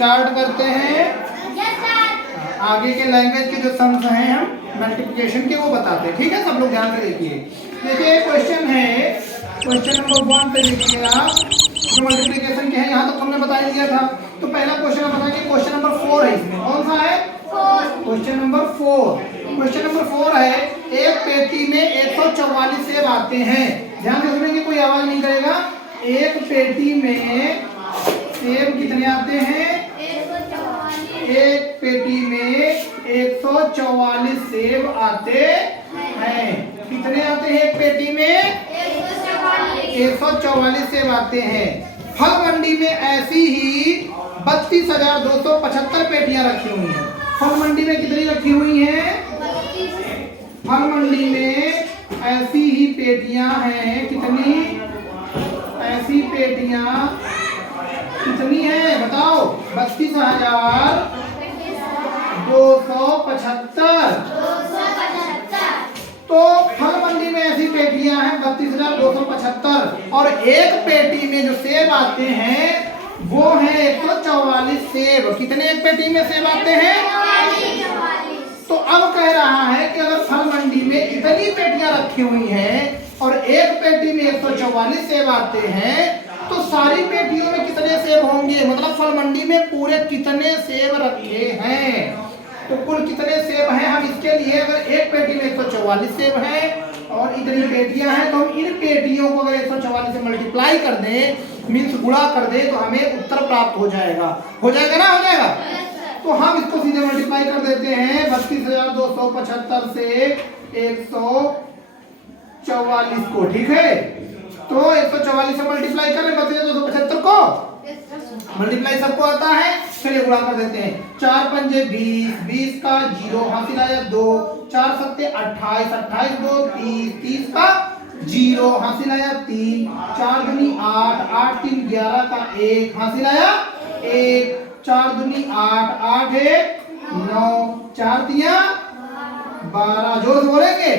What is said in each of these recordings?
Start करते हैं। आगे के लैंग्वेज के जो सम्स हैं हम मल्टीप्लिकेशन के वो बताते हैं, ठीक है। सब लोग ध्यान से देखिए। देखिए क्वेश्चन है, क्वेश्चन नंबर 1 पे देखिए आप, जो मल्टीप्लिकेशन के हैं यहाँ तक हमने बता दिया था। तो पहला क्वेश्चन आप बताइए, क्वेश्चन नंबर 4 है, इसमें कौन सा है? Question number 4। क्वेश्चन नंबर 4 है, एक पेटी में 144 सेब आते हैं। ध्यान से सुनेंगे, कोई आवाज नहीं करेगा। एक पेटी में सेब कितने आते हैं? एक पेटी में 144 सेब आते हैं। कितने आते हैं एक पेटी में? 144 सेब आते हैं। फल मंडी में ऐसी ही 32,275 पेटियां रखी हुई हैं। फल मंडी में कितनी रखी हुई हैं? फल मंडी में ऐसी ही पेटियां हैं। कितनी ऐसी पेटियां कितनी है बताओ? 32,275। तो फल मंडी में ऐसी पेटियां हैं 32,275, और एक पेटी में जो सेब आते हैं वो है 144 सेब। कितने एक पेटी में सेब आते हैं? तो अब कह रहा है कि अगर फल मंडी में इतनी पेटियां रखी हुई हैं और एक पेटी में 144 सेब आते हैं, तो सारी पेटियों में कितने सेब होंगे? मतलब फल मंडी में पूरे कितने सेब रखे हैं, तो कुल कितने सेब हैं। हम इसके लिए अगर एक पेटी में 144 सेब हैं और इतनी पेटियां हैं, तो हम इन पेटियों को अगर 144 से मल्टीप्लाई कर दें, मीन्स गुणा कर दें, तो हमें उत्तर प्राप्त हो जाएगा। हो जाएगा ना? हो जाएगा। तो हम इसको सीधे मल्टीप्लाई कर देते हैं 32,275 से 144 को, ठीक है। तो 144 से मल्टीप्लाई कर रहे 32,275 को, मल्टीप्लाई सबको आता है। चलिए गुणा कर देते हैं। 4 पंजे 20, 20 का 0 हासिल आया 2, 4 सत्ते 28, 28 2 30, 30 का 0 हासिल आया 3, 4 दूनी 8, 8 3 11 का 1 हासिल आया 1, 4 दूनी 8, 8 1 9, 4 दिया 12। जोर से बोलेंगे।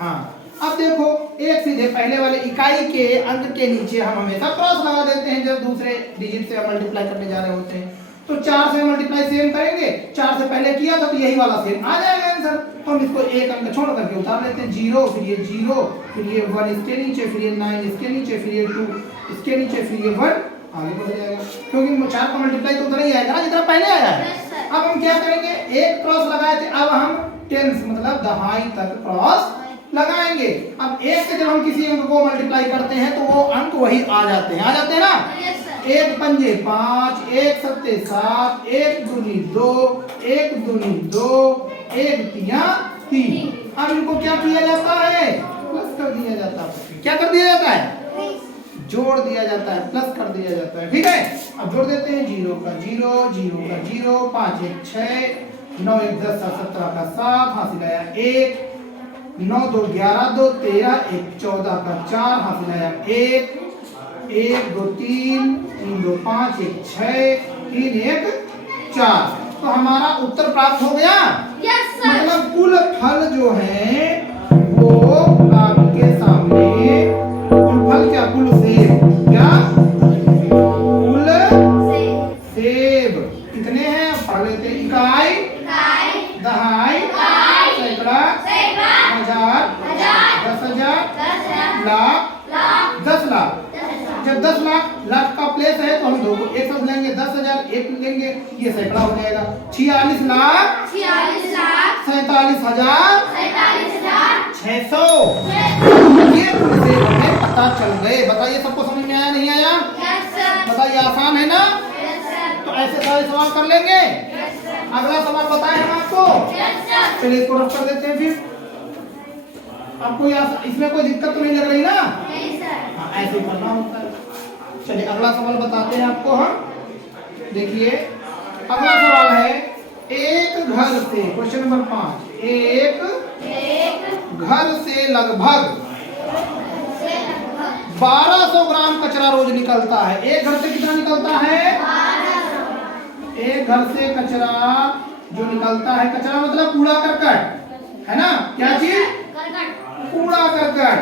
हाँ, अब देखो, एक सीधे पहले वाले इकाई के अंक के नीचे हम हमेशा क्रॉस लगा देते हैं जब दूसरे डिजिट से मल्टीप्लाई करने जा रहे होते हैं। तो 4 से मल्टीप्लाई सेम करेंगे, 4 से पहले किया था तो यही वाला सेम आ जाएगा आंसर। तो हम इसको एक अंक छोड़ करके उतार लेते हैं। 0, फिर ये 0, फिर ये 1 इसके नीचे, फिर ये 9 इसके नीचे, फिर ये 2 इसके नीचे, फिर ये 1 आगे बढ़ जाएगा, क्योंकि 4 का मल्टीप्लाई तो उतना ही आएगा ना जितना पहले आया है। अब हम क्या करेंगे, एक क्रॉस लगाए थे, अब हम टेंस मतलब दहाई तक क्रॉस लगाएंगे। अब एक से जब हम किसी अंक को मल्टीप्लाई करते हैं तो वो अंक वही आ जाते हैं ना। 1 पंजे 5, 1 सत्ते 7, 1 दूनी 2, 1 दूनी 2, 1 तिया 3। अब इनको क्या किया जाता है? प्लस कर दिया जाता है। क्या कर दिया जाता है? जोड़ दिया जाता है, प्लस कर दिया जाता है, ठीक है। अब जोड़ देते हैं 0 का 0, 0 का 0, 5 1 6, 9 1 10 17 का 7 हासिल आया 1, 9 2 11 2 13, 1 14 का 4 हासिल आया 1, 1 2 3, 3 2 5, 1 6, 3 1 4। तो हमारा उत्तर प्राप्त हो गया। मतलब कुल फल जो है वो आपके सामने, कुल फल क्या? कुल सेब। क्या? कुल सेब कितने हैं? पढ़ लेते हैं। इकाई, दहाई, सैकड़ा, हजार, 10,000, लाख, 10 लाख। जब 10 लाख का प्लेस है तो हम दो को एक साथ लेंगे, 10,000 एक लेंगे, ये सैकड़ा हो जाएगा। 46 लाख 47,600 ये से हमें पता चल गए। बताइए सबको समझ में आया नहीं आया? बताइए, आसान है ना? तो ऐसे सारे सवाल कर लेंगे। अगला सवाल बताएं हम आपको। चलिए इसको रफ कर देते हैं। फिर आपको इसमें कोई दिक्कत तो नहीं लग रही ना? नहीं सर। हाँ, ऐसे ही करना होता है। चलिए अगला सवाल बताते हैं आपको हम। देखिए अगला सवाल है, एक घर से, क्वेश्चन नंबर 5, एक घर से लगभग 1200 ग्राम कचरा रोज निकलता है। एक घर से कितना निकलता है? एक घर से कचरा जो निकलता है, कचरा मतलब कूड़ा करकट है ना? क्या चीज? कूड़ा करकट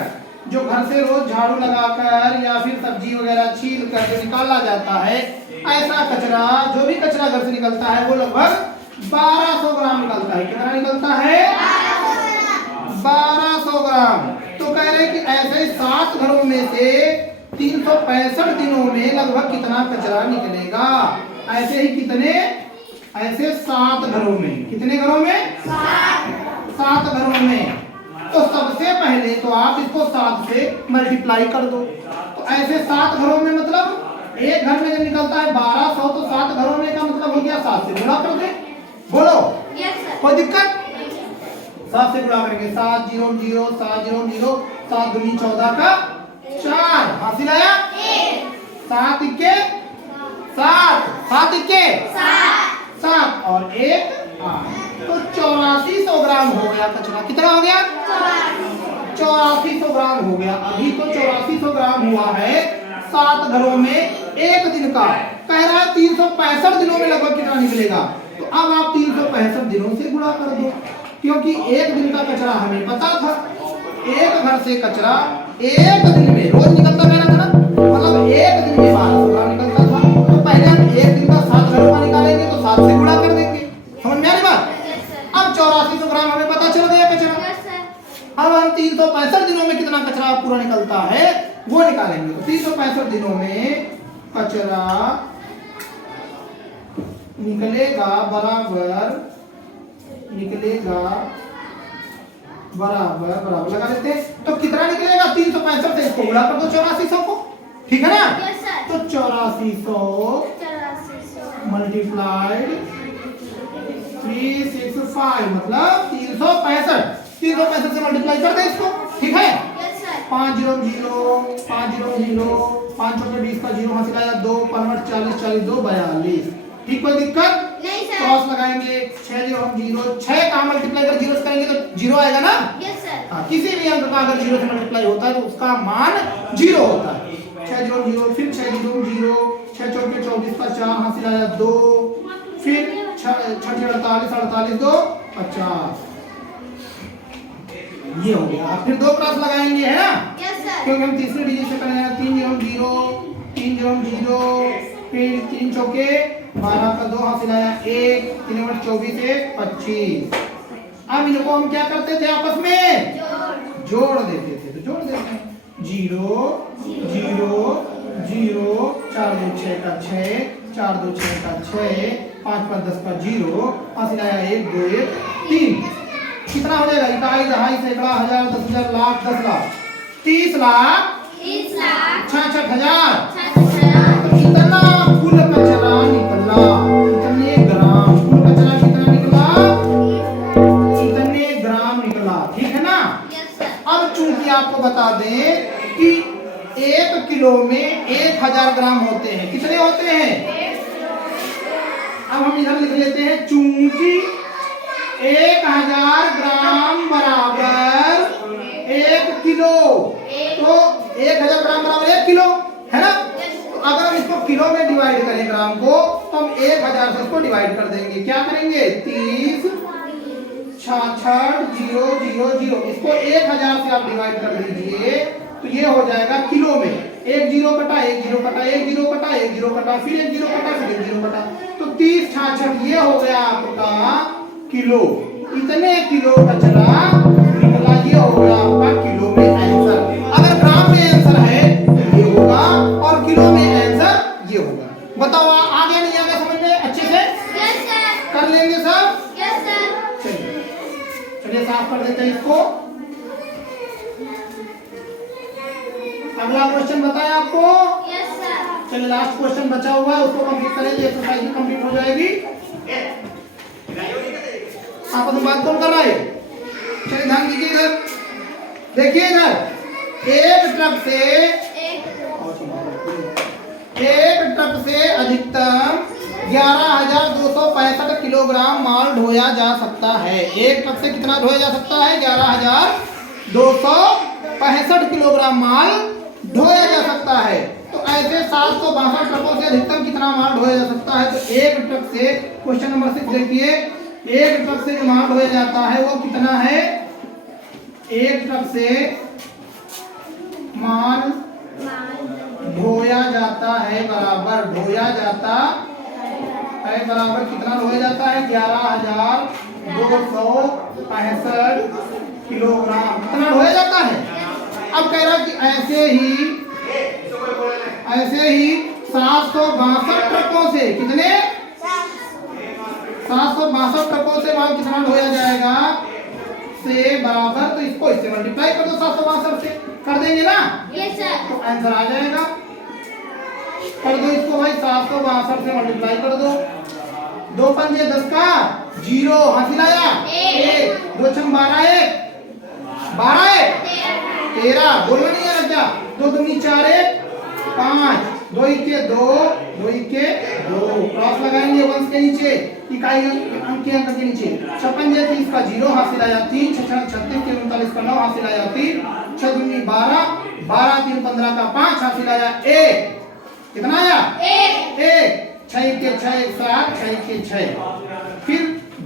जो घर से रोज झाड़ू लगाकर या फिर सब्जी वगैरह छील कर जो निकाला जाता है, ऐसा कचरा, जो भी कचरा घर से निकलता है वो लगभग 1200 ग्राम निकलता है। कितना निकलता है? 1200 ग्राम। तो कह रहे हैं कि ऐसे 7 घरों में से 365 दिनों में लगभग कितना कचरा निकलेगा। ऐसे ही कितने? ऐसे 7 घरों में। कितने घरों में? 7 घरों में। तो सबसे पहले तो आप इसको 7 से मल्टीप्लाई कर दो। तो ऐसे 7 घरों में मतलब एक घर में जब निकलता है 1200, तो 7 घरों में का मतलब हो गया 7 से गुणा कर दे। बोलो कोई दिक्कत? 7 से गुणा करेंगे। 7 0 0 7 0 0 7 दूनी 14 का 4 हासिल आया। 7 इक्के 7 7 इक्के 7 और 1 8। तो 8400 ग्राम हो गया कचरा। कितना हो गया? 8400 ग्राम हो गया। अभी तो 8400 ग्राम हुआ है 7 घरों में एक दिन का। कह रहा है 365 दिनों में लगभग कितना निकलेगा। तो अब आप 365 दिनों से गुणा कर दो, क्योंकि एक दिन का कचरा हमें पता था। एक घर से कचरा एक दिन में रोज निकलता रहता था ना, मतलब एक दिन में 1200 ग्राम निकलता था। तो पहले हम एक दिन का 7 घरों का निकालेंगे तो 7 से गुणा कर देंगे। समझ में आ रही बात? अब 8400 ग्राम हमें पता चल गया कचरा। अब हम 365 दिनों में कितना कचरा पूरा निकलता है वो निकालेंगे। तो 365 दिनों में कचरा निकलेगा बराबर लगा लेते हैं। तो कितना निकलेगा? 365 से इसको गुणा कर दो 8400 को। ठीक है ना? तो 8400 मल्टीप्लाइड 365 मतलब 365। 365 से मल्टीप्लाई कर दे इसको। ठीक है? 5 0 0 5 0 0 5 चौके 20 का 0 हासिल आया। 2 5 40 40 2 42। ठीक, कोई दिक्कत नहीं सर। क्रॉस लगाएंगे 6 0 हम 0 6 का मल्टीप्लाई कर 0 से करेंगे तो 0 आएगा ना? Yes sir. हाँ, किसी भी अंक का अगर 0 से मल्टीप्लाई होता है तो उसका मान 0 होता है। 6 0 0 फिर 6 0 0 6 चौके 24 का 4 हासिल आया 2 फिर 6 6 48 48 2 50। ये हो गया। फिर 2 क्रॉस लगाएंगे है ना? Yes sir. क्योंकि हम तीसरे डिजिट से करेंगे। 3 0 0 3 0 0 फिर 3 चौके 12 का 2 हासिल आया 1 3 × 24 1 25। अब इनको हम क्या करते थे? आपस में जोड़ देते थे। तो जोड़ देते हैं 0 0 0 4 2 6 का 6 4 2 6 का 6 5 5 10 का 0 हासिल आया 1 2 1 3। कितना हो जाएगा? इकाई दहाई सैकड़ा हजार 10,000 लाख 10 लाख 30 लाख 66,000। इतना कुल कचरा निकला। इतने ग्राम कुल कचरा कितना निकला? इतने ग्राम निकला। ठीक है ना? अब चूंकि आपको बता दें कि 1 किलो में 1000 ग्राम होते हैं। कितने होते हैं? अब हम इधर लिख लेते हैं चूंकि 1000 ग्राम बराबर 1 किलो। तो 1000 ग्राम बराबर 1 किलो है ना? तो अगर हम इसको किलो में डिवाइड करें ग्राम को, तो हम 1000 से इसको डिवाइड कर देंगे। क्या करेंगे? 30 66 0 0 0 इसको 1000 से आप डिवाइड कर दीजिए तो ये हो जाएगा किलो में। 1 0 कटा 1 0 कटा 1 0 कटा 1 0 कटा फिर 1 0 कटा फिर 1 0 कटा। तो 30 66 ये हो गया आपका किलो। इतने किलो कचरा निकला। ये हो गया आपका किलो में आंसर। अगर ग्राम में आंसर है तो ये होगा और किलो में आंसर ये होगा। बताओ आ गया नहीं आ गया समझ में अच्छे से? Yes sir. कर लेंगे सब? Yes sir. चलिए चलिए साफ कर देते हैं इसको। अगला क्वेश्चन बताया आपको? Yes sir. चलिए लास्ट क्वेश्चन बचा हुआ है उसको कंप्लीट करेंगे। एक्सरसाइज भी कंप्लीट हो जाएगी। आपस में बात कौन कर रहा है? चलिए ध्यान दीजिए इधर। देखिए इधर एक ट्रक से अधिकतम 11,265 किलोग्राम माल ढोया जा सकता है। एक ट्रक से कितना ढोया जा सकता है? 11,265 किलोग्राम माल ढोया जा सकता है। तो ऐसे 762 ट्रकों से अधिकतम कितना माल ढोया जा सकता है? तो एक ट्रक से क्वेश्चन नंबर 6 देखिए। एक ट्रक से जो माल ढोया जाता है वो कितना है? एक ट्रक से माल ढोया जाता है बराबर, ढोया जाता है बराबर कितना ढोया जाता है? 11,265 किलोग्राम कितना ढोया जाता है। अब कह रहा कि ऐसे ही 762 ट्रकों से कितने 762 ट्रकों से माल कितना ढोया जाएगा से बराबर, तो इसको इससे मल्टीप्लाई कर दो 762 से, कर देंगे ना? Yes sir. तो आंसर आ जाएगा। कर दो इसको भाई 762 से मल्टीप्लाई कर दो। 2 पंजे 10 का 0 हासिल आया 1, 2 छम 12 1 12 1 13 बोलना नहीं है क्या? 2 दूनी 4 1 5 2 इक्के 2 2 इक्के 2 क्रॉस लगाएंगे वंश के नीचे इकाई अंक के नीचे। 6 पंजे 30 का 0 हासिल आया 3 6 6 36 के 39 का 9 हासिल आया 3 6 दूनी 12 12 3 15 का 5 हासिल आया 1 कितना आया 1 6 के 6 7 6 के 6 फिर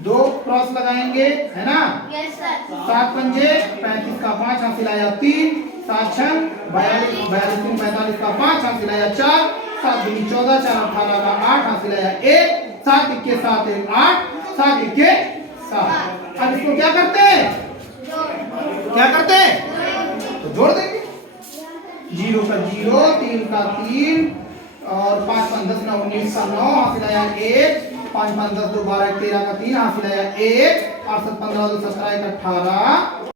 2 क्रॉस लगाएंगे है ना? Yes sir. 7 पंजे 35 का 5 हासिल आया 3 7 6 42 45 का 5 हासिल आया 4 7 दूनी 14 4 18 का 8 हासिल आया 1 7 इक्के 7 1 8 7 इक्के 7। अब इसको क्या करते हैं? तो जोड़ देंगे। 0 का 0 3 का 3 और 5 5 10 9 19 का 9 हासिल आया 1 5 5 10 2 12 13 का 3 हासिल आया 1 8 7 15 2 17 18